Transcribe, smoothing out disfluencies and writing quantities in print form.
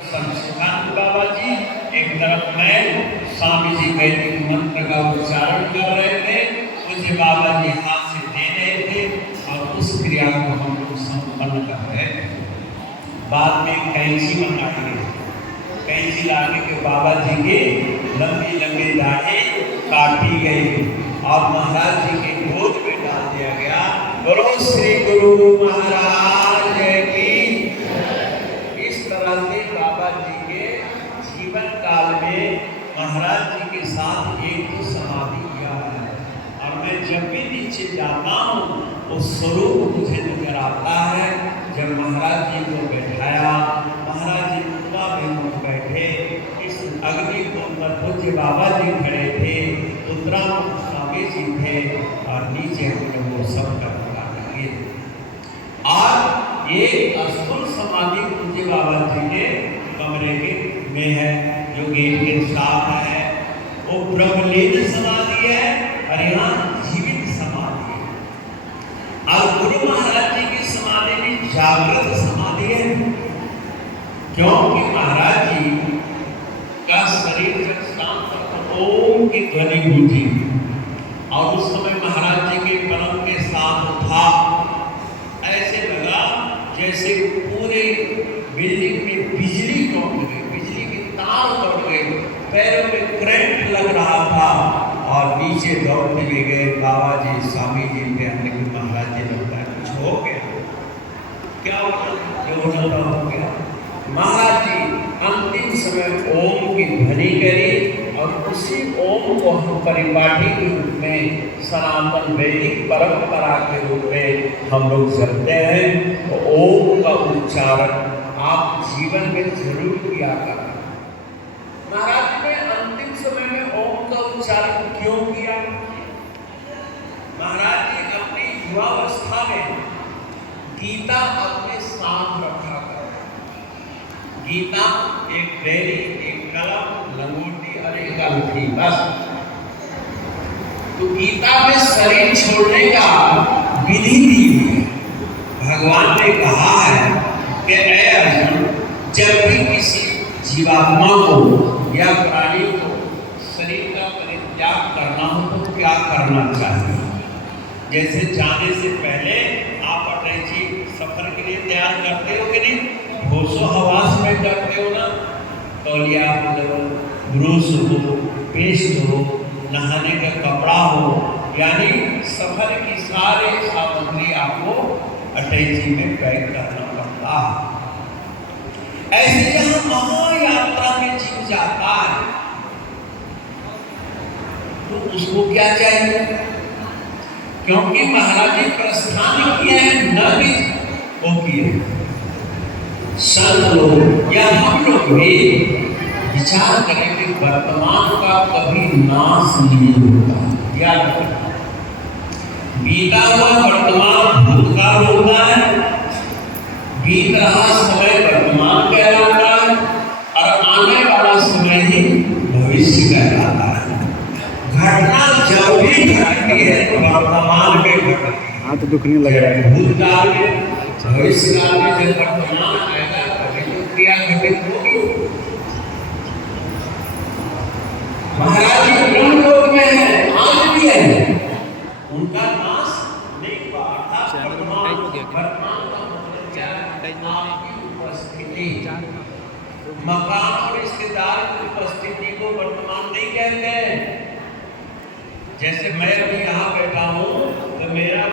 शक्तिकांत बाबा जी, एक तरफ मैं स्वामी जी वैदिक मंत्र का उच्चारण कर रहे थे, मुझे बाबा जी हाथ से दे रहे थे और उस क्रिया को हम लोग संपन्न कर रहे थे। बाद में कैंची मंगाई गई, कैंची लाने के बाबा जी के लंबी लंबी दाढ़ी काटी गई और महाराज जी के गोद में डाल दिया गया। बोलो श्री गुरु महाराज की। इस तरह से बाबा जी के जीवन काल में महाराज जी के साथ एक तो समाधि किया है और मैं जब भी नीचे जाता हूँ वो स्वरूप मुझे नजर आता है। जब महाराज जी को बैठाया, महाराज जी मुद्दा में बैठे, इस अग्नि कुंड पर पूज्य बाबा जी खड़े थे, उत्तरामुख स्वामी जी थे और नीचे हमने वो सब करना लगे। और ये अस्थूल समाधि पूज्य बाबा जी के कमरे में है, जो गेट के साथ है, वो ब्रह्मलीन समाधि है और यहाँ जीवित समाधि है। और गुरु महाराज जी की समाधि भी जागृत समाधि है, क्योंकि महाराज जी का शरीर जब शांत ओम की ध्वनि गूंजी और उस समय महाराज जी के पलंग के साथ था, ऐसे लगा जैसे पूरे बिल्डिंग में बिजली कट गई, बिजली की तार कट गई, पैरों में करंट लग रहा था और नीचे दौड़ते हुए गए बाबा जी स्वामी जी के। हमने कहा महाराज जी लगता है कुछ हो गया, क्या हो गया। महाराज जी अंतिम समय ओम की ध्वनि करी और उसी ओम को हम परिपाटी के रूप में सनातन वैदिक परंपरा के रूप में हम लोग जपते हैं। तो ओम का उच्चारण आप जीवन में जरूर किया करें। महाराज ने अंतिम समय में ओम का उच्चारण क्यों किया? महाराज जी अपनी युवावस्था में गीता अपने साथ रखा कर। गीता एक डायरी, एक कलम, लंगोटी और एक अंगूठी, बस। तो गीता में शरीर छोड़ने का विधि दी हुई है। भगवान ने कहा है कि ऐ अर्जुन, जब भी किसी जीवात्मा को या प्राणी को शरीर का परित्याग करना हो तो क्या करना चाहिए? जैसे जाने से पहले आप अटल जी सफर के लिए तैयार करते हो कि नहीं? होशो हवास में करते हो ना, तौलिया हो, ब्रूस हो, पेस्ट हो, नहाने का कपड़ा हो, यानी सफर की सारी सामग्री आपको अटैची में पैक करना पड़ता है। ऐसे जहाँ महायात्रा में जीव जाता है तो उसको क्या चाहिए? क्योंकि महाराज जी प्रस्थान किया है, न भी वो किए। संत लोग या हम लोग भी विचार करें कि वर्तमान का कभी नाश नहीं होता। याद रखना, बीता हुआ वर्तमान भूतकाल होता है, बीत रहा समय वर्तमान कहलाता है और आने वाला समय ही भविष्य कहलाता है। घटना जब भी घटती है तो वर्तमान में घटती है। हाँ तो दुख नहीं लग रहा है। भूतकाल में, भविष्यकाल में जब वर्तमान आएगा तभी तो क्रिया घटित होगी। महाराज जी उन लोग में है, आज भी है, उनका नाश नहीं हुआ। वर्तमान का मतलब क्या है? आपकी उपस्थिति, मकान और रिश्तेदार की उपस्थिति को वर्तमान नहीं कहते हैं। जैसे मैं अभी यहाँ बैठा हूँ तो मेरा